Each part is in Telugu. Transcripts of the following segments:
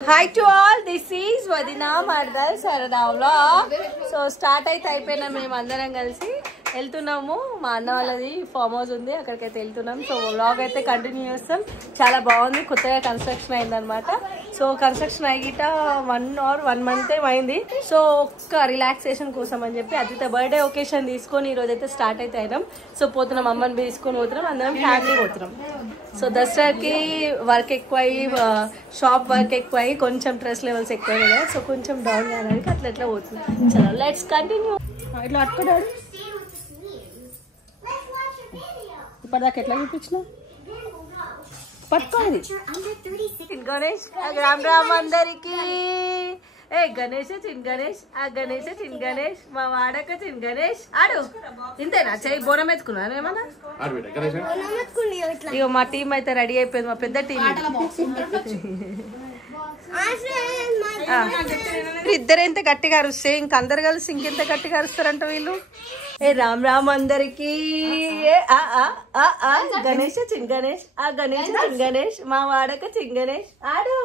Hi to all, this is Vadina Mardal Sarada vlog. So start అయిపోయినా మేము అందరం కలిసి వెళ్తున్నాము. మా అన్న వాళ్ళది ఫామ్ హౌస్ ఉంది, అక్కడికైతే వెళ్తున్నాం. సో వ్లాగ్ అయితే కంటిన్యూ చేస్తాం. చాలా బాగుంది, కొత్తగా కన్స్ట్రక్షన్ అయిందనమాట. సో కన్స్ట్రక్షన్ అయ్యిట 1 month అయింది. సో ఒక్క రిలాక్సేషన్ కోసం అని చెప్పి అదిత బర్త్డే ఒకేషన్ తీసుకొని ఈరోజు అయితే స్టార్ట్ అయితే అయినాం. సో పోతున్నాం, అమ్మని తీసుకొని పోతున్నాం, అందరం ఫ్యామిలీ పోతున్నాం. సో దసరాకి వర్క్ ఎక్కువ అయ్యి, షాప్ వర్క్ ఎక్కువ అయ్యి, కొంచెం స్ట్రెస్ లెవెల్స్ ఎక్కువ కదా. సో కొంచెం డౌన్ కావడానికి అట్లా ఎట్లా పోతున్నాం. చలో లెట్స్ కంటిన్యూ. ఇట్లా అట్టుకోడాడు ఇప్పటిదాకా ఎట్లా చూపించిన పట్టుకోండి. గణేష్ రామ్ రామ్ అందరికి. ఏ గణేష్ చిన్ గణేష్, ఆ గణేష్ చిన్ గణేష్, మా వాడక చిన్ గణేష్. ఆడు ఇంతేనా? చెయ్యి బోనం ఎత్తుకున్నాను ఏమన్నా. ఇగో మా టీం అయితే రెడీ అయిపోయింది, మా పెద్ద టీం. ఇద్దరైతే గట్టిగా అరుస్తే ఇంకందరు కలిసి ఇంకెంత గట్టిగా అరుస్తారంట వీళ్ళు. ఏ రామ్ రామ్ అందరికి. గణేష్ చిన్ గణేష్, ఆ గణేష్ చిన్ గణేష్, మా వాడక చిన్ గణేష్. ఆడు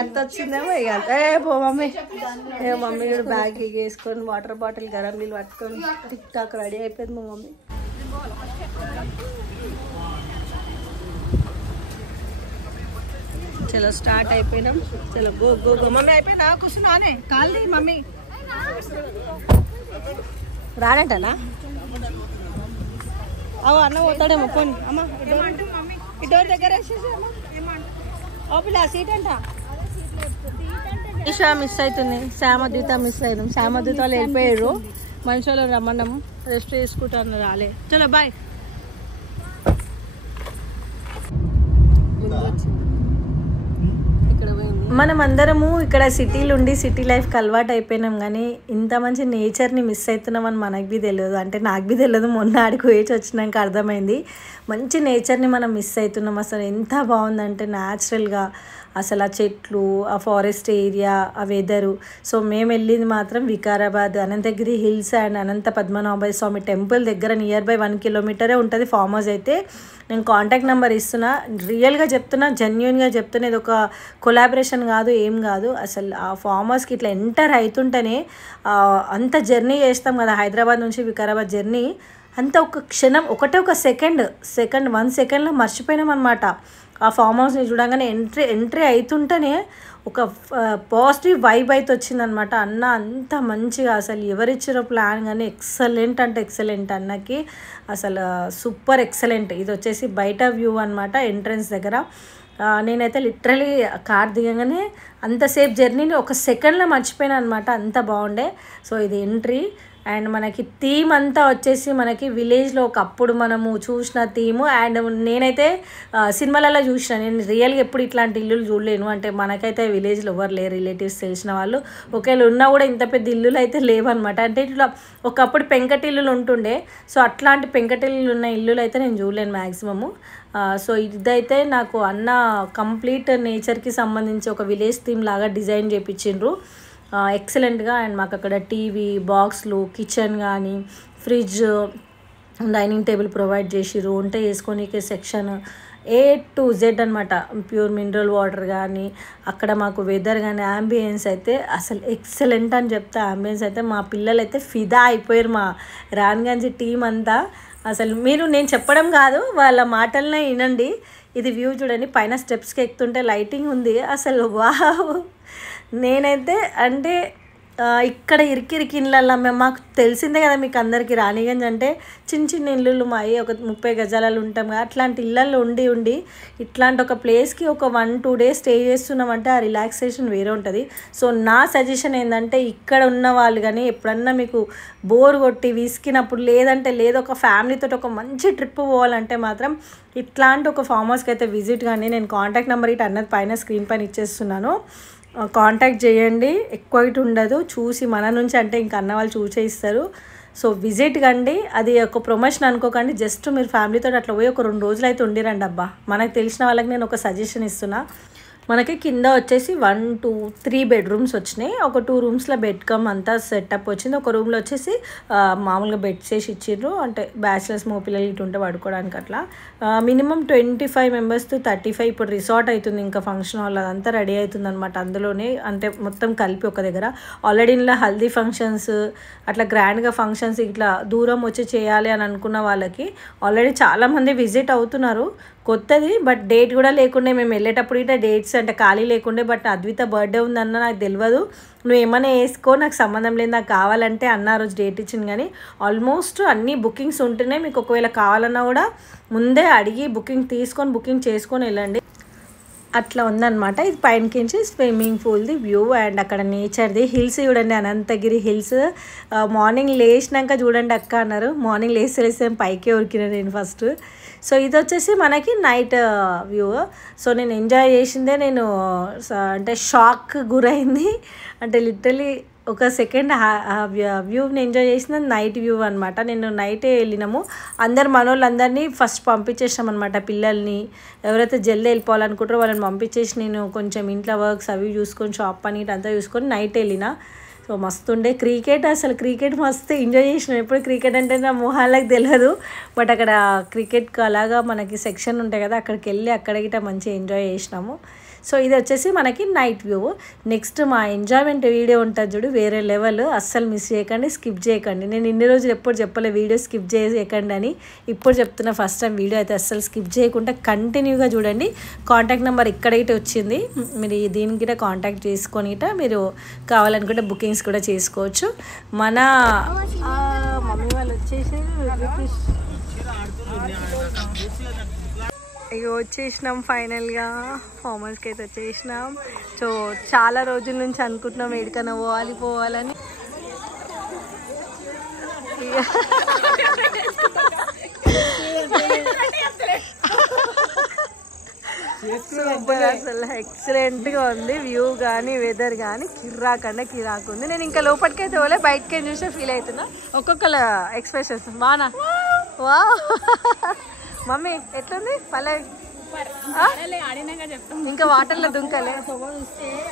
ఎంత వచ్చిందేమో ఇక. ఏ పో మమ్మీ. ఏ మమ్మీ కూడా బ్యాగ్ వేసుకొని వాటర్ బాటిల్ గరం నీళ్ళు పట్టుకొని టిక్ టాక్ రెడీ అయిపోయింది మా మమ్మీ. చలో స్టార్ట్ అయిపోయినాం. చలో గో గో గో. మమ్మీ అయిపోయినా? కూర్చున్నానే కాల్ది మమ్మీ. రానంటనా? అవు అన్న పోతాడేమో. పోనీ అమ్మ ఈ డోర్ దగ్గర వేసేసి అమ్మ. ఓ పిల్ల సీట్ అంట. ఈషా మిస్ అవుతుంది, శ్యామద్విత మిస్ అయినాం. శ్యామద్విత వాళ్ళు వెళ్ళిపోయారు, మనిషి వాళ్ళు రమ్మన్నాము, రెస్ట్ చేసుకుంటాను రాలే. చలో బాయ్. మనం అందరము ఇక్కడ సిటీలు ఉండి సిటీ లైఫ్కి అలవాటు అయిపోయినాం, కానీ ఇంత మంచి నేచర్ని మిస్ అవుతున్నామని మనకు బి తెలియదు. అంటే నాకు బి తెలియదు, మొన్న ఆడికి వేచి వచ్చినాక అర్థమైంది. మంచి నేచర్ని మనం మిస్ అవుతున్నాం. అసలు ఎంత బాగుందంటే న్యాచురల్గా అసలు ఆ చెట్లు, ఆ ఫారెస్ట్ ఏరియా, ఆ వెదరు. సో మేము వెళ్ళింది మాత్రం Vikarabad Ananthagiri hills and Anantha Padmanabha Swamy temple దగ్గర. నియర్ బై 1 kilometer ఉంటుంది ఫామ్ హౌస్ అయితే. నేను కాంటాక్ట్ నెంబర్ ఇస్తున్నా, రియల్గా చెప్తున్నా, జెన్యున్గా చెప్తున్నా. ఇది ఒక కొలాబరేషన్ కాదు, ఏం కాదు. అసలు ఆ ఫామ్ హౌస్కి ఇట్లా ఎంటర్ అవుతుంటేనే అంత జర్నీ చేస్తాం కదా హైదరాబాద్ నుంచి వికారాబాద్ జర్నీ, అంత ఒక క్షణం, ఒకటే ఒక సెకండ్ 1 secondలో మర్చిపోయినాం అనమాట. ఆ ఫామ్ హౌస్ని చూడగానే ఎంట్రీ అవుతుంటేనే ఒక పాజిటివ్ వైబ్ అయితే వచ్చిందనమాట. అన్న అంత మంచిగా అసలు ఎవరిచ్చారో ప్లాన్ కానీ ఎక్సలెంట్ అంటే ఎక్సలెంట్. అన్నకి అసలు సూపర్ ఎక్సలెంట్. ఇది వచ్చేసి బయట వ్యూ అనమాట, ఎంట్రన్స్ దగ్గర. నేనైతే లిటరలీ కార్ దిగగానే అంతసేపు జర్నీని ఒక సెకండ్లో మర్చిపోయాను అనమాట, అంత బాగుండే. సో ఇది ఎంట్రీ. అండ్ మనకి థీమ్ అంతా వచ్చేసి మనకి విలేజ్లో ఒకప్పుడు మనము చూసిన థీము. అండ్ నేనైతే సినిమాలలో చూసిన, నేను రియల్గా ఎప్పుడు ఇట్లాంటి ఇల్లులు చూడలేను. అంటే మనకైతే విలేజ్లో ఎవరు లేరు, రిలేటివ్స్ తెలిసిన వాళ్ళు. ఒకవేళ ఉన్నా కూడా ఇంత పెద్ద ఇల్లులు అయితే లేవన్నమాట. అంటే ఇట్లా ఒకప్పుడు పెంకటిల్లులు ఉంటుండే. సో అట్లాంటి పెంకటిల్లులు ఉన్న ఇల్లులు అయితే నేను చూడలేను మ్యాక్సిమము. సో ఇదైతే నాకు అన్న కంప్లీట్ నేచర్కి సంబంధించి ఒక విలేజ్ థీమ్ లాగా డిజైన్ చేయించిండ్రు ఎక్సలెంట్గా. అండ్ మాకు అక్కడ టీవీ, బాక్స్లు, కిచెన్ కానీ, ఫ్రిడ్జ్, డైనింగ్ టేబుల్ ప్రొవైడ్ చేసిర్రు. వంట చేసుకోనికే సెక్షన్ A to Z అనమాట. ప్యూర్ మినరల్ వాటర్ కానీ, అక్కడ మాకు వెదర్ కానీ, యాంబియన్స్ అయితే అసలు ఎక్సలెంట్ అని చెప్తే. యాంబియన్స్ అయితే మా పిల్లలు అయితే ఫిదా అయిపోయారు, మా రాణిగంజ్ టీం అంతా. అసలు నేను చెప్పడం కాదు, వాళ్ళ మాటలనే వినండి. ఇది వ్యూ చూడండి, పైన స్టెప్స్కి ఎక్కుతుంటే లైటింగ్ ఉంది అసలు. వావ్. నేనైతే అంటే ఇక్కడ ఇరికి ఇళ్ళల్లో మాకు తెలిసిందే కదా మీకు అందరికీ, రాణిగంజ్ అంటే చిన్న ఇల్లులు మావి, ఒక 30 గజాలలో ఉంటాం కదా. అట్లాంటి ఇళ్ళల్లో ఉండి ఇట్లాంటి ఒక ప్లేస్కి ఒక 1-2 days స్టే చేస్తున్నామంటే ఆ రిలాక్సేషన్ వేరే ఉంటుంది. సో నా సజెషన్ ఏంటంటే, ఇక్కడ ఉన్న వాళ్ళు కానీ ఎప్పుడన్నా మీకు బోర్ కొట్టి విసికినప్పుడు, లేదంటే ఒక ఫ్యామిలీతో ఒక మంచి ట్రిప్ పోవాలంటే మాత్రం ఇట్లాంటి ఒక ఫామ్ హౌస్కి అయితే విజిట్ కానీ. నేను కాంటాక్ట్ నెంబర్ ఇటు అన్నది పైన స్క్రీన్ పైన ఇచ్చేస్తున్నాను, కాంటాక్ట్ చేయండి. ఎక్కువ ఇటు ఉండదు, చూసి మన నుంచి అంటే ఇంక అన్న వాళ్ళు చూసే ఇస్తారు. సో విజిట్ కండి. అది ఒక ప్రమోషన్ అనుకోకండి, జస్ట్ మీరు ఫ్యామిలీతో అట్లా పోయి ఒక 2 రోజులు అయితే ఉండిరండి. అబ్బా, మనకు తెలిసిన వాళ్ళకి నేను ఒక సజెషన్ ఇస్తున్నా. మనకి కింద వచ్చేసి 1, 2, 3 బెడ్రూమ్స్ వచ్చినాయి. ఒక 2 రూమ్స్లో బెడ్ కమ్ అంతా సెటప్ వచ్చింది. ఒక రూమ్లో వచ్చేసి మామూలుగా బెడ్స్ వేసి ఇచ్చిండ్రు, అంటే బ్యాచిలర్స్ పిల్లలు ఇటు ఉంటే పడుకోవడానికి అట్లా. మినిమం 25 మెంబర్స్ టు 35 ఇప్పుడు రిసార్ట్ అవుతుంది, ఇంకా ఫంక్షన్ హాల్ అదంతా రెడీ అవుతుంది అనమాట అందులోనే, అంటే మొత్తం కలిపి ఒక దగ్గర. ఆల్రెడీ ఇలా హల్దీ ఫంక్షన్స్ అట్లా గ్రాండ్గా ఫంక్షన్స్ ఇట్లా దూరం వచ్చి చేయాలి అని అనుకున్న వాళ్ళకి ఆల్రెడీ చాలామంది విజిట్ అవుతున్నారు. కొత్తది, బట్ డేట్ కూడా లేకుండే మేము వెళ్ళేటప్పుడు ఇట్లా డేట్స్ అంటే ఖాళీ లేకుండే. బట్ అద్విత బర్త్డే ఉందన్న నాకు తెలియదు, నువ్వు ఏమైనా వేసుకో నాకు సంబంధం లేదు, నాకు కావాలంటే అన్న రోజు డేట్ ఇచ్చింది. కానీ ఆల్మోస్ట్ అన్ని బుకింగ్స్ ఉంటున్నాయి. మీకు ఒకవేళ కావాలన్నా కూడా ముందే అడిగి బుకింగ్ చేసుకొని వెళ్ళండి. అట్లా ఉందన్నమాట. ఇది పైనకించి స్విమ్మింగ్ పూల్ది వ్యూ అండ్ అక్కడ నేచర్ది హిల్స్ చూడండి, అనంతగిరి హిల్స్. మార్నింగ్ లేచినాక చూడండి అక్క అన్నారు, మార్నింగ్ లేస్తే పైకే ఉరికినా నేను ఫస్ట్. సో ఇది వచ్చేసి మనకి నైట్ వ్యూ. సో నేను ఎంజాయ్ చేసిందే, నేను అంటే షాక్ గురైంది, అంటే లిటరలీ ఒక సెకండ్ వ్యూని ఎంజాయ్ చేసిన నైట్ వ్యూ అనమాట. నేను నైటే వెళ్ళినాము, మనోళ్ళందరినీ ఫస్ట్ పంపించేసాం అనమాట. పిల్లల్ని ఎవరైతే జల్దీ వెళ్ళిపోవాలనుకుంటారో వాళ్ళని పంపించేసి నేను కొంచెం ఇంట్లో వర్క్స్ అవి చూసుకొని షాప్ పని అంతా చూసుకొని నైట్ వెళ్ళిన. సో మస్తు ఉండే క్రికెట్ మస్తు ఎంజాయ్ చేసినాం. ఎప్పుడు క్రికెట్ అంటే నా మొహాలకు తెలియదు, బట్ అక్కడ క్రికెట్కి అలాగా మనకి సెక్షన్ ఉంటాయి కదా, అక్కడికి వెళ్ళి అక్కడ గిట్ట మంచిగా ఎంజాయ్ చేసినాము. సో ఇది వచ్చేసి మనకి నైట్ వ్యూ. నెక్స్ట్ మా ఎంజాయ్మెంట్ వీడియో ఉంటుంది చూడు, వేరే లెవెల్, అస్సలు మిస్ చేయకండి, స్కిప్ చేయకండి. నేను ఇన్ని రోజులు ఎప్పుడు చెప్పలే వీడియో స్కిప్ చేయకండి అని, ఇప్పుడు చెప్తున్నా ఫస్ట్ టైం. వీడియో అయితే అస్సలు స్కిప్ చేయకుండా కంటిన్యూగా చూడండి. కాంటాక్ట్ నెంబర్ ఇక్కడ వచ్చింది, మీరు దీనికి కూడా కాంటాక్ట్ చేసుకొని మీరు కావాలనుకుంటే బుకింగ్స్ కూడా చేసుకోవచ్చు. మన మమ్మీ వాళ్ళు వచ్చేసి ఇక వచ్చేసినాం ఫైనల్గా, ఫామ్ హౌస్కి అయితే వచ్చేసినాం. సో చాలా రోజుల నుంచి అనుకుంటున్నాం ఎక్కడికైనా పోవాలని. సూపర్, అసలు ఎక్సలెంట్గా ఉంది వ్యూ కానీ వెదర్ కానీ కిరాక్ ఉంది. నేను ఇంకా లోపలికైతే పోలే, బయటకే చూసే ఫీల్ అవుతున్నా. ఒక్కొక్కల ఎక్స్ప్రెషన్స్ బాగా. వా మమ్మీ ఎట్లుంది పల్లవి? ఇంకా వాటర్లో దుంకలే,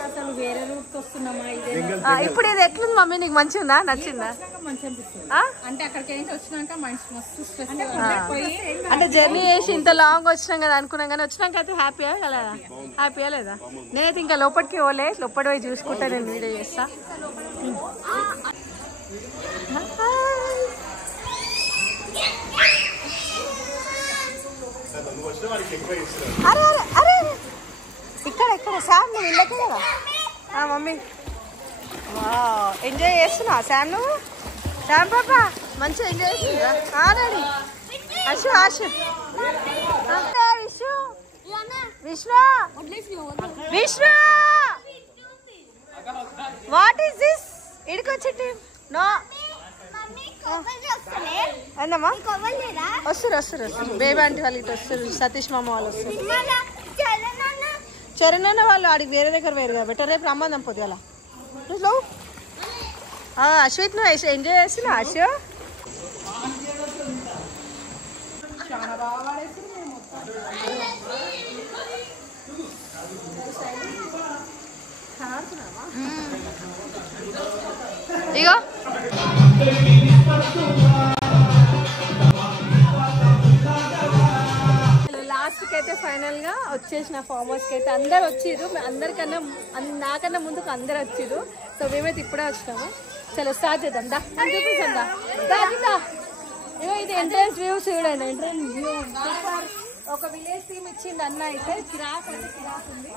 అసలు వేరే రూట్ వస్తున్నామా? ఇప్పుడు ఇది ఎట్లుంది మమ్మీ, నీకు మంచిగా ఉందా, నచ్చిందా? అంటే అక్కడికి వచ్చినాక అంటే జర్నీ చేసి ఇంత లాంగ్ వచ్చినాం కదా అనుకున్నాం, కానీ వచ్చినాక అయితే హ్యాపీయా లేదా? నేనైతే ఇంకా లోపలికి పోలే, లోపలి పోయి చూసుకుంటా, నేను వీడియో చేస్తా. అరే ఇక్కడ శామ్ నువ్వు ఇళ్ళకే కదా మమ్మీ? ఎంజాయ్ చేస్తున్నా శామ్, నువ్వు శామ్ పాప మంచిగా ఎంజాయ్ చేస్తున్నా. Ready Ashu Vishnu what is this? ఇడికొచ్చి నో అందమ్మా వస్తారు బేబీ ఆంటీ వాళ్ళు ఇటు వస్తారు, సతీష్ మామ వాళ్ళు వస్తారు, చరణ్ అన్న వాళ్ళు ఆడికి వేరే దగ్గర వేరుగా బెటర్. రేపు రమ్మందాం పొద్దుగల. అశ్విత్ నువ్వు ఎంజాయ్ చేస్తున్నా అశు? ఇగో లాస్ట్కి అయితే ఫైనల్గా వచ్చేసిన ఫామ్ హౌస్కి అయితే అందరు వచ్చిర్రు, అందరికన్నా నాకన్నా ముందుకు అందరు వచ్చిర్రు. సో మేమైతే ఇప్పుడే వచ్చినాము. చలో స్టార్ట్ చేద్దాం, దా అని చూపిస్తుందా? ఇగో ఇది ఎంట్రన్స్ వ్యూ చూడండి, ఎంట్రన్స్ వ్యూ ఒక విలేజ్ థీమ్ ఇచ్చింది అన్న, అయితే కిరాక్ అంటే కిరాక్ ఉంది.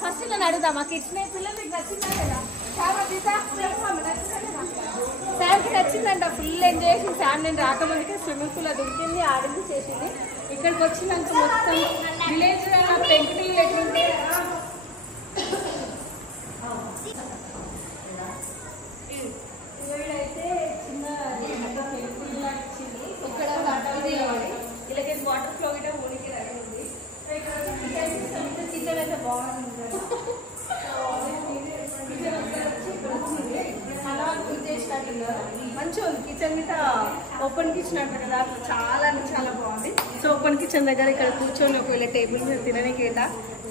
ఫస్ట్ నేను అడుగుదా మా కిడ్స్ పిల్లలు మీకు నచ్చిందా లేదా? శామ్కి నచ్చిందంట, ఫుల్ ఎంజాయ్ చేసింది. శామ్ నేను రాకముందుకే స్విమ్మింగ్ పూల్ దుంకింది, ఆడింది, చేసింది. ఇక్కడికి వచ్చినాక మొత్తం విలేజ్ పెంకుటిల్లు ఎట్లుంటే అయితే చిన్న పెంకుటిల్లు వచ్చింది. ఇక్కడ ఇలాగే వాటర్ ఫ్లో గిట్ట ఊరికి రెడీ ఉంది. కిచెన్ అయితే బాగుంది, మంచిగా ఉంది. కిచెన్ మీద ఓపెన్ కిచెన్ అంటారు కదా, చాలా అంటే చాలా బాగుంది. సో సో ఓపెన్ కిచెన్ దగ్గర ఇక్కడ కూర్చొని ఒకవేళ టేబుల్ మీద తిననీకేట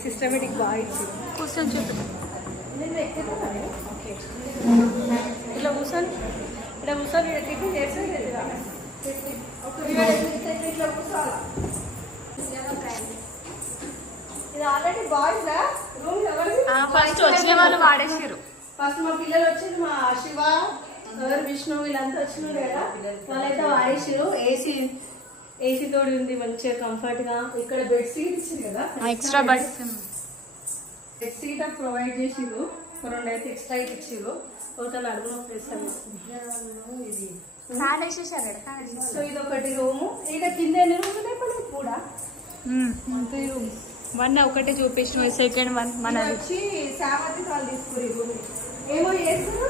సిస్టమేటిక్ బాగా ఇచ్చింది. కూర్చొని చూద్దాం. ఓకే ఇట్లా కూర్చొని టిఫిన్ చేస్తే ఇట్లా కూర్చోవాలా. ఇది ఆల్రెడీ బాయ్స్ రూమ్ ఫస్ట్ వచ్చిన వాళ్ళు వాడేసారు. ఫస్ట్ మా పిల్లలు వచ్చేది మా శివ విష్ణు వీళ్ళంతా వచ్చినారు కదా, వాళ్ళైతే వాడేసారు. ఏసీ తోడి ఉంది మంచిగా కంఫర్ట్ గా. ఇక్కడ బెడ్ సీట్ ఇచ్చింది కదా, ఎక్స్ట్రా బెడ్ సీట్ ప్రొవైడ్ చేసిరు. 2 అయితే ఎక్స్ట్రా అయితే ఇచ్చిరు. ఒక నడుము ప్లేస్ సో ఇది ఒకటి రూము. ఇక్కడ కింద ఎన్ని రూమ్స్ ఉన్నాయి కూడా 3 రూమ్స్. 1 ఒకటే చూపించిన, సెకండ్ 1 మన వచ్చి సామర్థ్య కాలు తీసుకుని ఏమో చేస్తారు.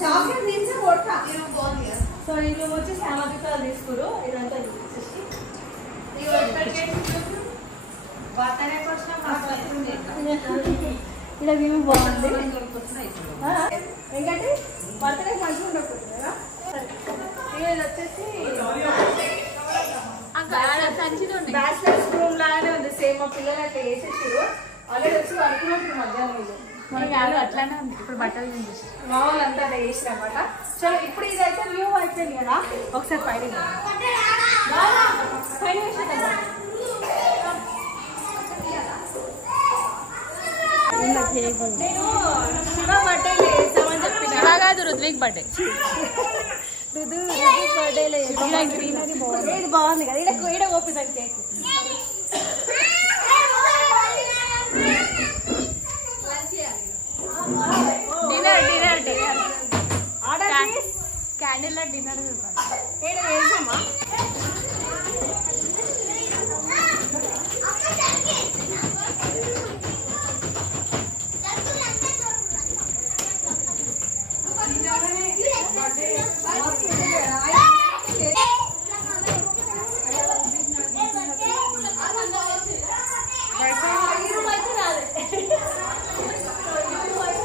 చాక్లెట్ తీసి కొట్టా. సో ఈ రూమ్ వచ్చి సామర్థ్య కాలు తీసుకురు. ఇదంతా ఇలా వ్యూ బాగుంది. ఎందుకంటే బర్త్డే మంచిగా ఉండకపోతుంది కదా. ఇది వచ్చేసి బ్యాచిలర్స్ రూమ్ లాగానే ఉంది. సేమ్ మా పిల్లలు అట్లా వేసేసారు. ఆల్రెడీ వచ్చి పడుకున్నప్పుడు మధ్యాహ్నం అట్లానే ఉంది. ఇప్పుడు బట్టలు మా వాళ్ళు అంతా అట్లా వేసారు అనమాట. సో ఇప్పుడు ఇదైతే వ్యూ అయిపోయింది కదా. ఒకసారి పైన నేను శివ బర్త్డే చేస్తామని చెప్పి కాదు, రుద్విక్ బర్త్డే. బర్త్డేలో ఇది బాగుంది కదా. ఈడ ఓపిదాం cake. Dinner order candle dinner వేసామా.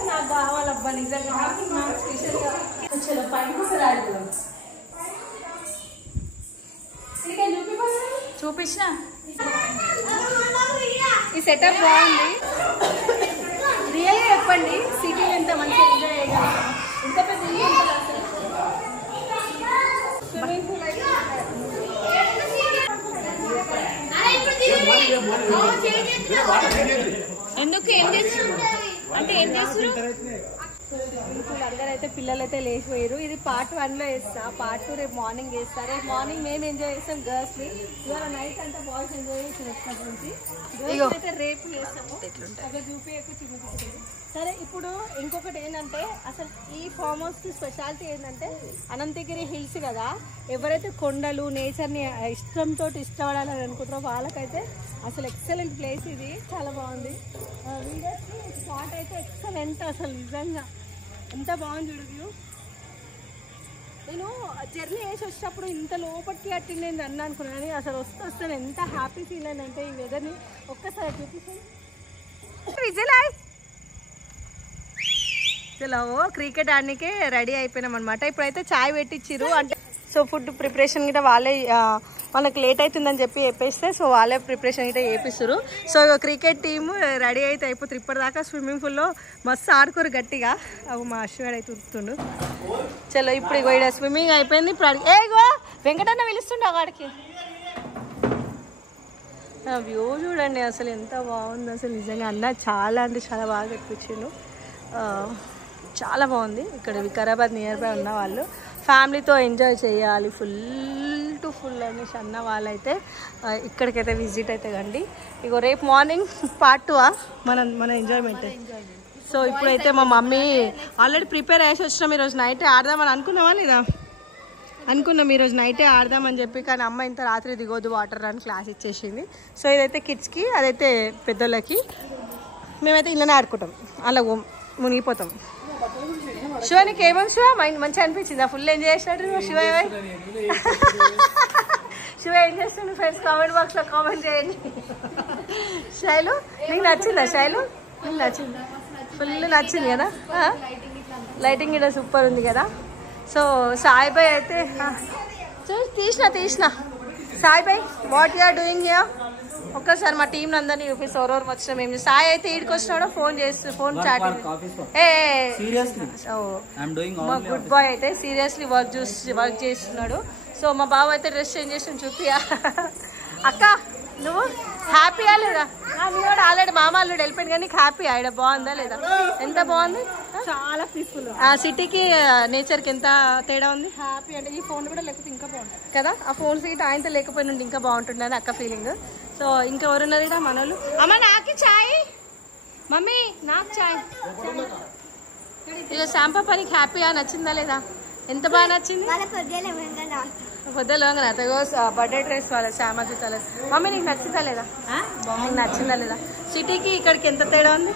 నాకు కావాలబ్బా నిజంగా. నాకు స్పెషల్గా చలో పైన చూపించిన. ఈ సెటప్ బాగుంది. రియల్గా చెప్పండి, సిటీలో ఎంత మంచిగా ఎంజాయ్ చేయగలుగుతాం. ఇంత పెద్ద స్విమ్మింగ్ పూల్ అయితే ఎందుకు ఏం చేస్తారు అంటే ఏం చేస్తారు. అందరైతే పిల్లలైతే లేచిపోయారు. ఇది పార్ట్ 1లో వేస్తా, పార్ట్ 2 రేపు మార్నింగ్ చేస్తా. రేపు మార్నింగ్ మేము ఎంజాయ్ చేస్తాం గర్ల్స్ ని. ఇవాళ నైట్ అంతా బాయ్స్ ఎంజాయ్ చేసి వచ్చినప్పటి నుంచి గర్ల్స్ అయితే రేపు చేస్తాము. అక్కడ చూపించకు చిన్న. సరే ఇప్పుడు ఇంకొకటి ఏంటంటే అసలు ఈ ఫామ్ హౌస్ కి స్పెషాలిటీ ఏంటంటే అనంతగిరి హిల్స్ కదా. ఎవరైతే కొండలు నేచర్ని ఇష్టంతో ఇష్టపడాలని అనుకుంటారో వాళ్ళకైతే అసలు ఎక్సలెంట్ ప్లేస్ ఇది. చాలా బాగుంది. వీడియోస్కి స్పాట్ అయితే ఎక్సలెంట్. అసలు నిజంగా ఎంత బాగుంది చూడు. నేను జర్నీ వేసి వచ్చేటప్పుడు ఇంత లోపలికి అట్టింది అన్న అనుకున్నాను, కానీ అసలు వస్తాను ఎంత హ్యాపీ ఫీల్ అయిందంటే ఈ వెదర్ని ఒక్కసారి చూపిస్తాను. చలో క్రికెట్ ఆడనికే రెడీ అయిపోయినాం అనమాట. ఇప్పుడైతే చాయ్ పెట్టించిరు. అంటే సో ఫుడ్ ప్రిపరేషన్ గిట్ట వాళ్ళే, మనకు లేట్ అవుతుందని చెప్పి చెప్పేస్తే సో వాళ్ళే ప్రిపరేషన్ గిట్ట చేపిస్తారు. సో క్రికెట్ టీము రెడీ అయితే అయిపోతుంది. ఇప్పటిదాకా స్విమ్మింగ్ పూల్లో మస్తు ఆడుకోరు గట్టిగా. అవి మా అశ్వాడు అయితే ఉరుకుతుండు. చలో ఇప్పుడు ఇగో ఇక్కడ స్విమ్మింగ్ అయిపోయింది. ఇప్పుడు ఏగో వెంకటన్న పిలుస్తుండే అక్కడికి. వ్యూ చూడండి అసలు ఎంత బాగుంది. అసలు నిజంగా అన్న చాలా అంటే చాలా బాగా కనిపించిండు. చాలా బాగుంది. ఇక్కడ వికారాబాద్ నియర్ బై ఉన్న వాళ్ళు ఫ్యామిలీతో ఎంజాయ్ చేయాలి ఫుల్ టు ఫుల్ అనేసి అన్న వాళ్ళైతే ఇక్కడికైతే విజిట్ అయితే కండి. ఇగో రేపు మార్నింగ్ పార్ట్ 2 మన ఎంజాయ్మెంట్. సో ఇప్పుడైతే మా మమ్మీ ఆల్రెడీ ప్రిపేర్ అయ్యేసి వచ్చినాం. ఈరోజు నైటే ఆడదామని అనుకున్నామా లేదా అనుకున్నాం, ఈరోజు నైటే ఆడదామని చెప్పి. కానీ అమ్మ ఇంత రాత్రి దిగొద్దు వాటర్ అని క్లాస్ ఇచ్చేసింది. సో ఇదైతే కిడ్స్కి, అదైతే పెద్దోళ్ళకి. మేమైతే ఇళ్ళనే ఆడుకుంటాం, అలా మునిగిపోతాం. శివ నీకు ఏమేమి శివ మంచిగా అనిపించింది? ఫుల్ ఎంజాయ్ చేసినట్టు శివ. శివ ఏం చేస్తుండే ఫ్రెండ్స్ కామెంట్ బాక్స్లో కామెంట్ చేయండి. శైలు నీకు నచ్చిందా? శైలు నీకు నచ్చింది? ఫుల్ నచ్చింది కదా. లైటింగ్ ఇక్కడ సూపర్ ఉంది కదా. సో సాయి బాయ్ అయితే తీసిన సాయి బై what you are doing here? ఒక్కసారి మా టీం అందరినీ చూపిస్తే ఎవరెవరు వచ్చినాం ఏం సాయి అయితే ఈడికి వచ్చినాడో ఫోన్ చాటింగ్. మా గుడ్ బాయ్ అయితే సీరియస్లీ వర్క్ చేస్తున్నాడు. సో మా బావ అయితే డ్రెస్ చేంజ్ చేసి చూపియా. అక్క నువ్వు హ్యాపీయా లేదా? కూడా ఆల్రెడీ మామూలు వెళ్ళిపోయింది కానీ హ్యాపీ ఆడ బాగుందా లేదా? ఎంత బాగుంది, చాలా పీస్ఫుల్. ఆ సిటీకి నేచర్కి ఎంత తేడా ఉంది. హ్యాపీ అంటే ఈ ఫోన్ కూడా లేకపోతే ఇంకా బాగుంటుంది కదా. ఆ ఫోన్ సీట్ ఆయనతో లేకపోయినా ఇంకా బాగుంటుంది అని అక్క ఫీలింగ్. సో ఇంకెవరున్నది ఇక మనోళ్ళు. అమ్మ నాకి చాయ్, మమ్మీ నాకు చాయ్. ఇక శాంపా పనికి హ్యాపీగా నచ్చిందా లేదా? ఎంత బాగా నచ్చింది. పొద్దులో బర్త్డే డ్రెస్ వాళ్ళ శ్యామ జూతాలు. మమ్మీ నీకు నచ్చిందా లేదా? నీకు నచ్చిందా లేదా? సిటీకి ఇక్కడికి ఎంత తేడా ఉంది?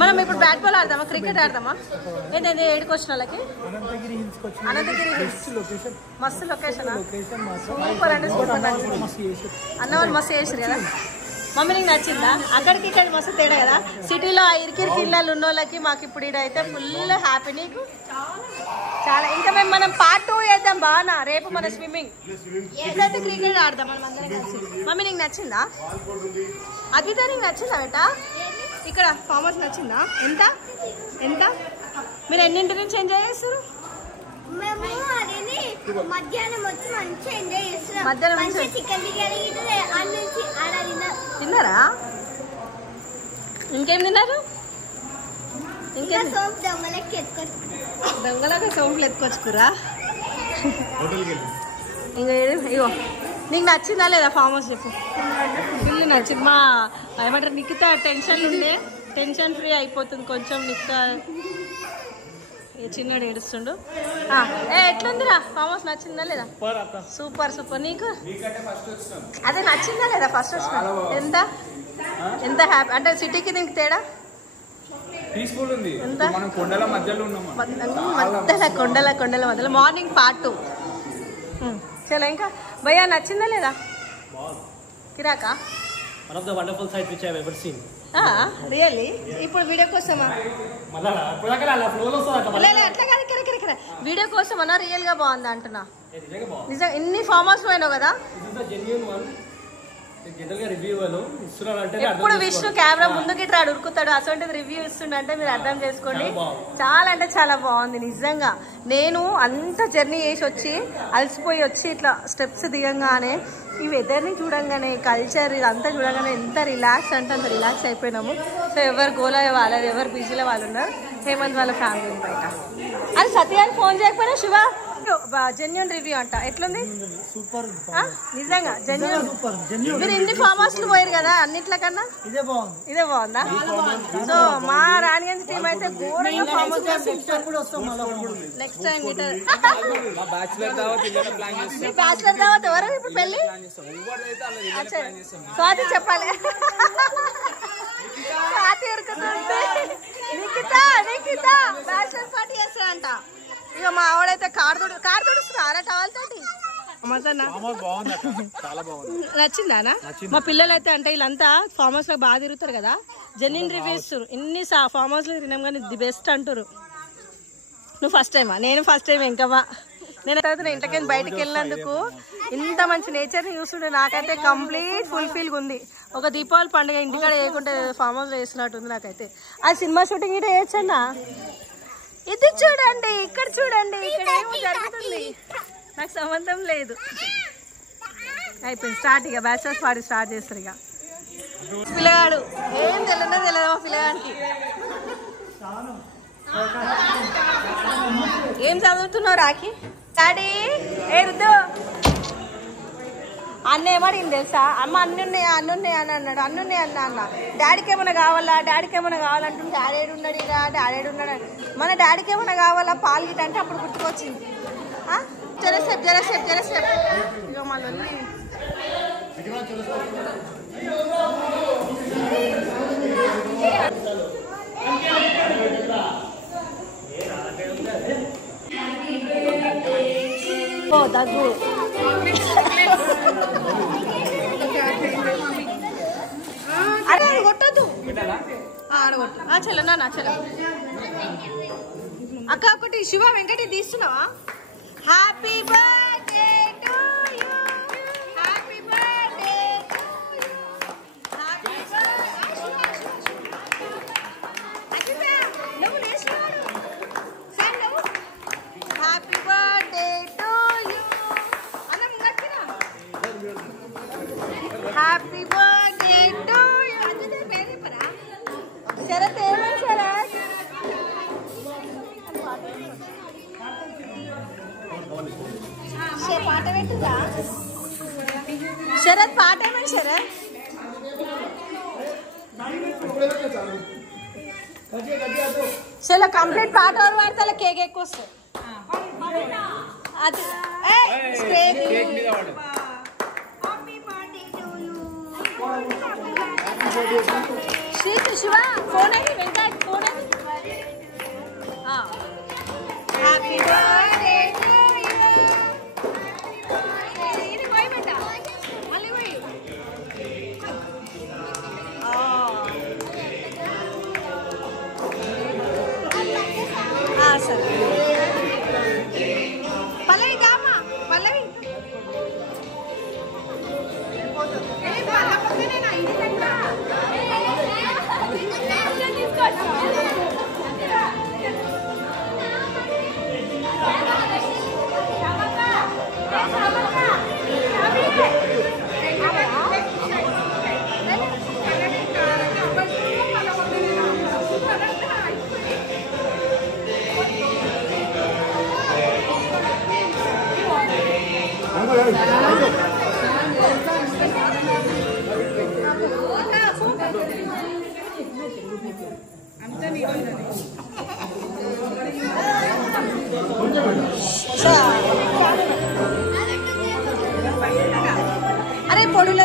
మనం ఇప్పుడు బ్యాట్ బాల్ ఆడదామా, క్రికెట్ ఆడదామా? ఏంటంటే ఏడుకు వచ్చిన వాళ్ళకి అనంతగిరి హిల్స్ మస్తు లొకేషన్, సూపర్ అంటే సూపర్. అన్న వాళ్ళు మస్తు చేసారు కదా. మమ్మీ నీకు నచ్చిందా? అక్కడికి ఇక్కడ మస్తు తేడా కదా. సిటీలో ఆ ఇరికి ఇళ్ళలు ఉన్న వాళ్ళకి మాకు ఇప్పుడు ఇడైతే ఫుల్ హ్యాపీ. నీకు చాలా. ఇంకా మనం పార్ట్ 2 చేద్దాం బాగా. రేపు మన స్విమ్మింగ్ ఇప్పుడైతే క్రికెట్ ఆడదాం మనం అందరం కలిసి. మమ్మీ నీకు నచ్చిందా? అద్విత నీకు నచ్చిందా బేటా? ఇక్కడ ఫామ్ హౌస్ నచ్చిందా? ఎంత ఎంత మీరు ఎన్నింటి నుంచి ఎంజాయ్ చేస్తారు? మధ్యాహ్నం తిన్నారా? ఇంకేం తిన్నారు? ఇంకేం దొంగలాగా సోంపులు ఎత్తుకొచ్చుకురా? ఇంకా ఇగో నీకు నచ్చిందా లేదా ఫామ్ హౌస్ చెప్పు. ఫుల్ నచ్చింది. మా ఏమంటారు నిఖిత టెన్షన్ ఉండే టెన్షన్ ఫ్రీ అయిపోతుంది కొంచెం. నిఖిత చిన్నడు ఏడుస్తుండు. ఎట్లుందిరా ఫామ్ హౌస్? నచ్చిందా లేదా? Super super. నీకు అదే నచ్చిందా లేదా? ఫస్ట్ వచ్చిన ఎంత ఎంత హ్యాపీ అంటే సిటీకి దీనికి తేడా కొండల మధ్యలో మార్నింగ్ పార్ట్ 2. చలో ఇంకా భయ్యా నచ్చిందా లేదా? కిరాకా రియల్లీ? ఇప్పుడు వీడియో కోసమా? అట్లా కాదు కిరకిర వీడియో కోసమన్నా రియల్ గా బాగుంది అంటున్నా. నిజంగా ఇన్ని ఫామ్ హౌస్ పోయినావు కదా. ఎప్పుడు విష్ణు కెమెరా ముందుకి ఇట్లా ఉరుకుతాడు, అసలు రివ్యూ ఇస్తుండే మీరు అర్థం చేసుకోండి. చాలా అంటే చాలా బాగుంది నిజంగా. నేను అంత జర్నీ చేసి వచ్చి అలసిపోయి వచ్చి ఇట్లా స్టెప్స్ దిగంగానే ఈ వెదర్ని చూడంగానే కల్చర్ ఇదంతా చూడంగానే ఎంత రిలాక్స్ అంటే అంత రిలాక్స్ అయిపోయినాము. సో ఎవరు గోలా వాళ్ళది, ఎవరు బిజీలో వాళ్ళు ఉన్నారు. హేమంత్ వాళ్ళ ఫ్యామిలీ బయట. అది సత్యాన్ని ఫోన్ చేయకపోయినా శివ జెన్యూన్ రివ్యూ అంట. ఎట్లుంది? నిజంగా జెన్యూన్. మీరు ఇన్ని ఫామ్ హౌస్లు పోయారు కదా, అన్నిట్ల కన్నా ఇదే బాగుందా? సో మా రాణిగంజ్ టీం అయితే ఘోరంగా farm house. Next time bachelor దావత్ ఎవరు ఇప్పుడు పెళ్లి? స్వాతి చెప్పాలి. స్వాతి నిఖిత బ్యాచులర్ పార్టీ చేస్తాడంట. ఇక మా ఆవిడైతే కార్ తుడుస్తున్నా టవల్ తోటి. నచ్చిందానా? మా పిల్లలు అయితే అంటే వీళ్ళంతా ఫామ్ హౌస్ లో బాగా తిరుగుతారు కదా, జెన్యూన్ రివ్యూస్ ఇన్ని ఫామ్ హౌస్ లో తిరిగినాం కానీ ది బెస్ట్ అంటారు. నువ్వు ఫస్ట్ టైమా? నేను ఫస్ట్ టైం. ఇంకమ్మా నేను తర్వాత ఇంటికి బయటకు వెళ్ళినందుకు ఇంత మంచి నేచర్ ని చూస్తుంటే నాకైతే కంప్లీట్ ఫుల్ఫిల్ ఉంది. ఒక దీపావళి పండుగ ఇంటికాడ వేయకుంటే ఫామ్ హౌస్ లో వేసినట్టుంది నాకైతే. ఆ సినిమా షూటింగ్ ఇటే వేయచ్చన్నా. ఇది చూడండి, ఇక్కడ చూడండి, ఇక్కడ ఏమో జరుగుతుంది, నాకు సంబంధం లేదు. అయిపోయింది స్టార్ట్. ఇక బ్యాచులర్స్ పార్టీ స్టార్ట్ చేస్తారు. ఇక పిల్లగాడు ఏం తెలియదు పిల్లగాడికి. ఏం చదువుతున్నావు రాఖీ? డాడీ ఏ రుద్దు అన్న ఏమడిగింది తెలుసా? అమ్మ అన్నున్నాయి అని అన్నాడు. అన్నున్నాయి అన్న డాడీకి ఏమైనా కావాలంటుంటే డాడీ ఏడున్నాడు, ఇక డాడీ ఏడున్నాడు. మన డాడీకి ఏమైనా కావాలా పాలు గిట్ట అంటే అప్పుడు గుర్తుకొచ్చింది. జరసేపు ఇక మళ్ళీ దగ్గు. అరే కొట్టద్దు, ఆడగొట్టు. చలో నా చలో అక్క ఒకటి శివ వెంకటి తీస్తున్నావా? Happy birthday to you, happy birthday to you, happy birthday నువ్వు లేచినాడు సార్ నువ్వు హ్యాపీ బర్త్డే టు యూ అన్న ముంగట్టినా హ్యాపీ బర్త్డే టు యూ అంతే పేరు పరా శరత్ ఏమని శరత్ పాట పెట్టుదా శరత్ పాట ఏమని శరత్ చలో కంప్లీట్ పాట ఎవరు పాడతా కేక్ ఎక్కువ వస్తుంది అది శ్రీ శివ ఫోన్ అది వెంకట్ ఫోన్ అది హ్యాపీ బర్త్డే టు యూ ఇది పోయి బెట్ట మళ్ళీ పోయి సరే పల్లవి కామా పల్లవి అరే పొడులో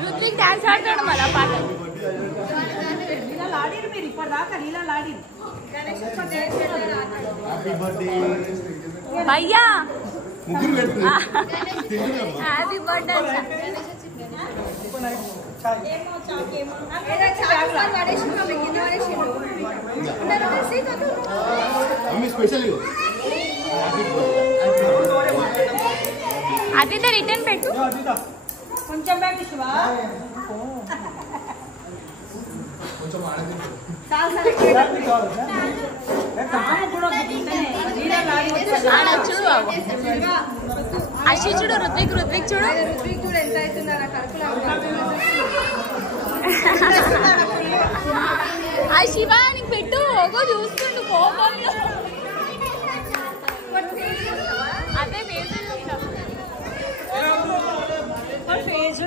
రుత్విక్ డాన్స్ ఆడతాడు మళ్ళా పాట మీరు ఇప్పటిదాకా నీలా లాడి భయ్యా హ్యాపీ బర్త్డే అది రిటర్న్ పెట్టు కొంచెం బ్యాగ్ ఇష్టవా చూడు అషి చూడు రుత్విక్ చూడు ఎంత అవుతుందా ఆ శివానికి పెట్టు ఒక చూస్తుండు కోపంలో అదే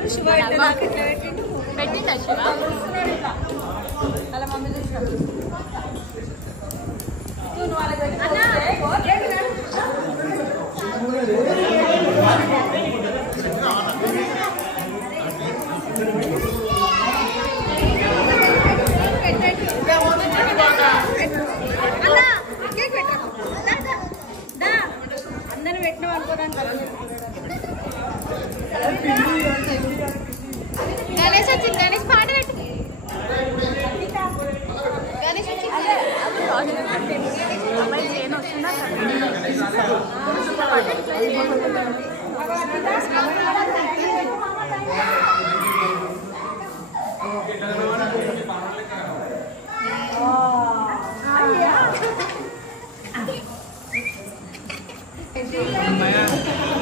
శివ పెట్టిందా శివ అలా మమ్మీ అందరూ పెట్టినాం అనుకోవడానికి గణేష్ వచ్చింది గణేష్ పాట పెట్టు గణేష్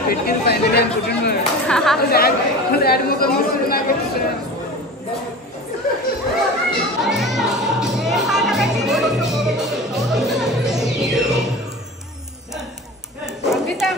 పెట్టింది ఫైనల్ అనుకుంటున్నాను డాడీ ముఖం చూస్తుంది నాకు అద్భుతం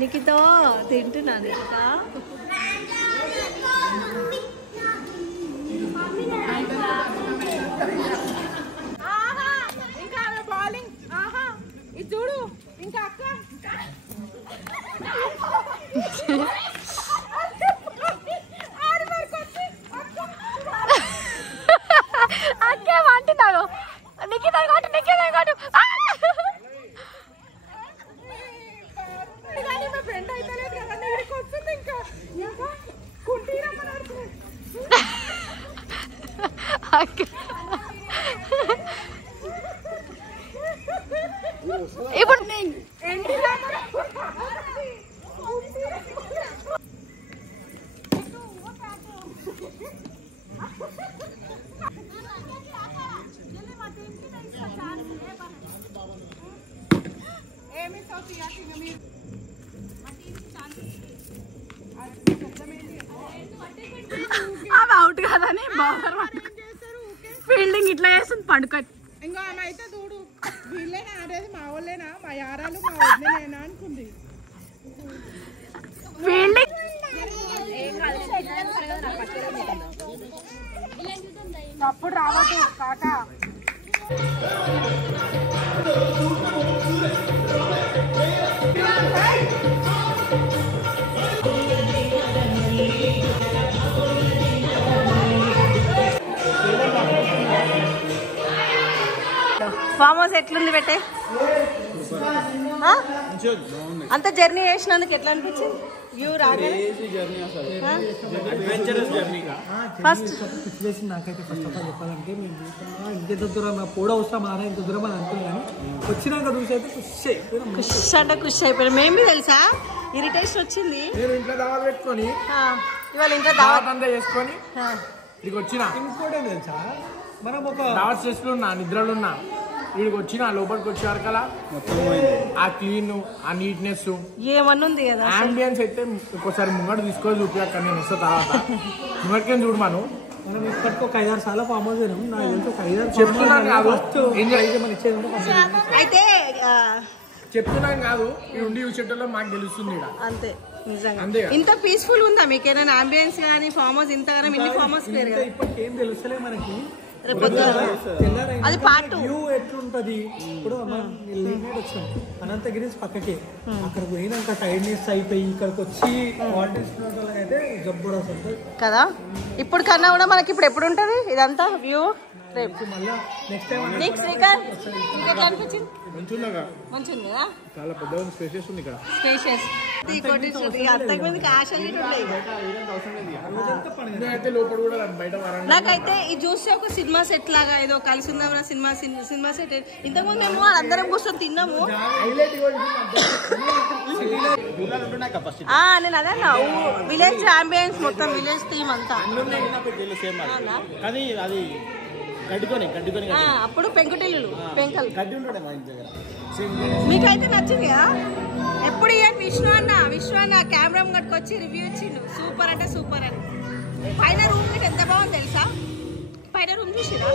నిఖిత తింటున్నా నిఖిత. ఇంకా బౌలింగ్ ఇది చూడు ఇంకా అక్క అక్కే అంటున్నాను నిఖిత కొట్టు నిఖిత కొట్టు ఫ్రెండ్ అయితే లేదు కదా ఇక్కడికి వస్తుంది ఇంకా కుంటీరమ్మని ఇప్పుడు అవి అవుట్ కాదని బౌలర్ ఫీల్డింగ్ ఇట్లా చేస్తుంది పండుకట్. ఇంకా ఆమె అయితే చూడు వీళ్ళేనా ఆడేది మా వాళ్ళేనా మా యారాలు మా వదిలేనా అనుకుంది. ఫీల్డింగ్ అప్పుడు రావద్దు కాకా. ఫామ్ హౌస్ ఎట్లుంది పెట్టే? అంత జర్నీ చేసినందుకు ఎట్లా అనిపించింది? వ్యూ రాగానే ఫస్ట్ నాకైతే ఫస్ట్ ఆఫ్ ఆల్ చెప్పాలంటే మేము ఇంత దూరం పోవడం అవసరం ఆరా ఇంత దూరం అని అనుకున్నాను కానీ వచ్చినాక చూసి అయితే ఖుషి అంటే ఖుషి అయిపోయాను. మేము తెలుసా ఇరిటేషన్ వచ్చింది. నేను ఇంట్లో దావా పెట్టుకొని ఇవాళ ఇంట్లో దావత్ అంతా చేసుకొని ఇక్కడికి వచ్చిన. ఇంకోటి ఏం తెలుసా, మనం ఒక దావత్ స్ట్రెస్లో ఉన్నా, నిద్రలో ఉన్నా, వీడికి వచ్చిన లోపలికి వచ్చే వరకలా ఆ క్లీన్, ఆ నీట్నెస్ ఏమన్నా ఉంది కదా. అంబియన్స్ అయితే ఒక్కోసారి ముంగడు తీసుకొని చూపించాక నేను వస్తా తర్వాత ముంగడికేం చూడమాను. మనం ఇప్పటికి ఒక 5-6 సార్లు ఫామ్ హౌస్ అయినాం. నాకు తెలిసి ఒక 5-6 చెప్తున్నాను కాదు, అయితే చెప్తున్నాను కాదు, ఈ ఉండి చూసేటలో మాకు తెలుస్తుంది అంతే. నిజంగా ఇంత పీస్ఫుల్ ఉందా మీకు ఏదైనా అంబియన్స్ కానీ ఫామ్ హౌస్? ఇంతగానో ఇన్ని ఫామ్ హౌస్ పేరు కదా. ఇప్పటికి ఏం తెలుస్తలే మనకి. అది పార్ట్ వ్యూ ఎట్లుంటది. ఇప్పుడు లేట్ నైట్ వచ్చినాం అనంతగిరి పక్కకి, అక్కడికి పోయినాక టైర్డ్నెస్ అయిపోయి ఇక్కడికి వచ్చి అయితే జబ్బుడస్ ఉంటుంది కదా. ఇప్పుడు కన్నా కూడా మనకి ఇప్పుడు ఎప్పుడు ఉంటది ఇదంతా వ్యూ? రేపు మళ్ళీ నెక్స్ట్ టైం. నెక్స్ట్ శ్రీకాంత్ ఎట్లా అనిపించింది? మంచిగా కదా, చాలా పెద్ద స్పేషియస్ ఉంది ఇక్కడ. స్పేషియస్ అంతకుమందికి ఆశలు ఉంటాయి. నాకైతే ఇది చూస్తే ఒక సినిమా సెట్ లాగా ఏదో కలిసి ఉందాం సినిమా సెట్. ఇంతకుముందు మేము అందరం కూర్చొని తిన్నాము. నేను అదే అన్నా, విలేజ్ అంబియన్స్ మొత్తం విలేజ్ థీమ్ అంతా. అప్పుడు పెంకుటిల్లు పెంకలు మీకైతే నచ్చింది కదా. ఎప్పుడు విష్ణు అన్న కెమెరా కట్టుకొచ్చి రివ్యూ ఇచ్చిండు, సూపర్ అంటే సూపర్ అని. పైన రూమ్ గిట్ ఎంత బాగుంది తెలుసా? పైన రూమ్ చూసిరా?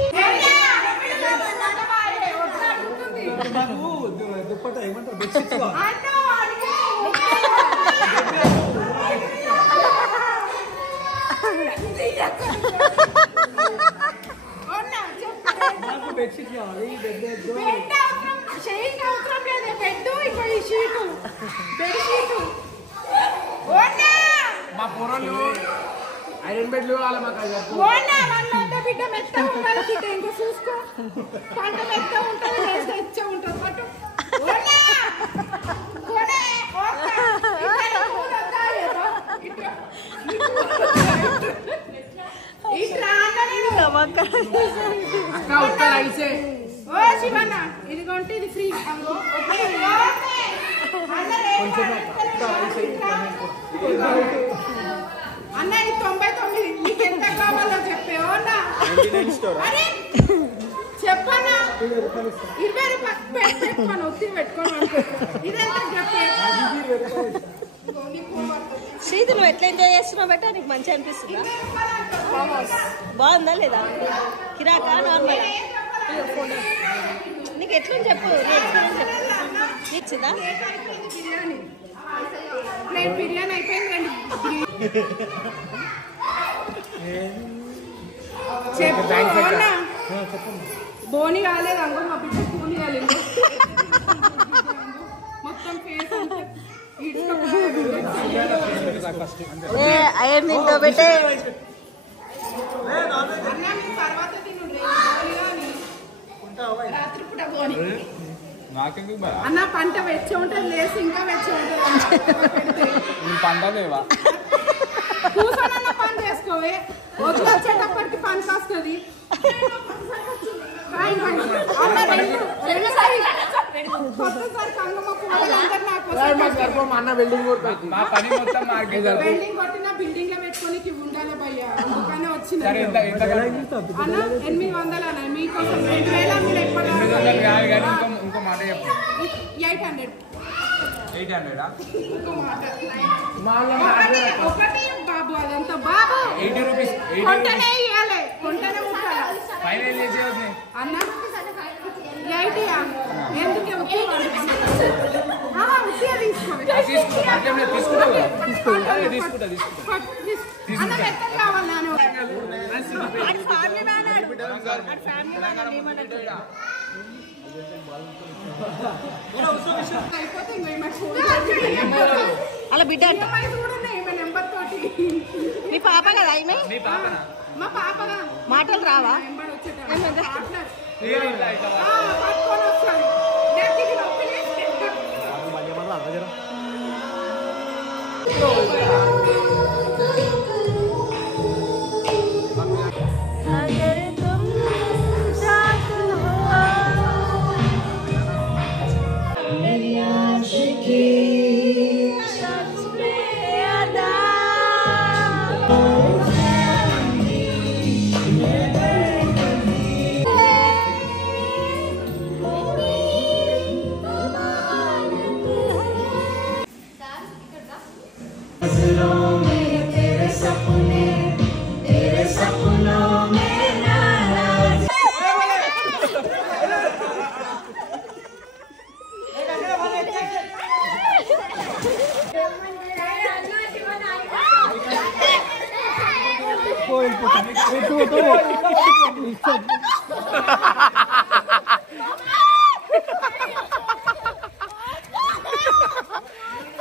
బెడ్షీట్ కావాలి. మా పొరలు ఐరన్ బెడ్లు కావాలి మాకు. బిడ్డ మెత్త ఉంటుంది ఇంకా చూసుకో, పంట మెత్త ఉంటుంది, ఇచ్చే ఉంటుంది. శివన్న ఇదిగోంటే ఇది ఫ్రీ. అన్న ఇది 99, నీకు ఎంత కావాలో చెప్పేవో అన్నా. చెప్పన్నా 20 రూపాయలు పెట్టుకోను, ఒత్తి పెట్టుకోను. ఇదంతా చెప్పే శ్రీధు, నువ్వు ఎట్లా ఎంజాయ్ చేస్తున్నావు బెట్ట? నీకు మంచిగా అనిపిస్తుందా? బాగుందా లేదా? కిరాకా నార్మల్? నీకు ఎట్లా చెప్పు, నీ ఎక్స్పీరియన్స్ చెప్పు. వచ్చిందా? ప్లేట్ బిర్యానీ అయిపోయింది. బోని కాలేదు అంగో మా బిడ్డ బోని కాలేదు మొత్తం ఫేస్ పెట్టే తర్వాత రాత్రి పూట బోని అన్న పంట వెచ్చ ఉంటుంది లేసి ఇంకా వెచ్చ ఉంటుంది పంట లేవా కూర్చొనన్న పని చేసుకోవే వచ్చేటప్పటికి పని వస్తుంది అన్న బిల్డింగ్ బిల్డింగ్ కొట్టిన బిల్డింగ్ లో పెట్టుకొని ఉండాలి భయ్య అందుకనే వచ్చింది అన్న 800 అన్న మీకోసం 2000 మీరు ఎప్పుడు ఇంకో మాట చెప్పు 800 ఇంకో మాట ఒకటి బాబు అదంతా బాబు 80 రూపీస్ కొంటనే ఇవ్వాలి కొంటనే ముట్టాలి ఫైనల్ చేసేది అన్న 80 ఎందుకే అలా బిడ్డ నెంబర్ తోటి మీ పాప కదా మా పాపగా మాటలు రావా? నెంబర్ వచ్చేటప్పుడు పట్టుకొని వస్తాను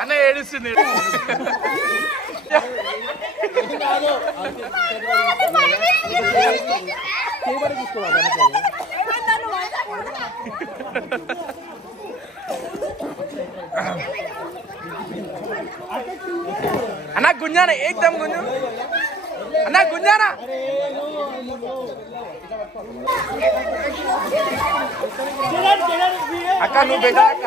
అన్న ఏడుస్తుంది అన్న గుంజానా ఏకదమ్ గుంజు అన్న గుంజానా అక్క నువ్వు పెట్టా అక్క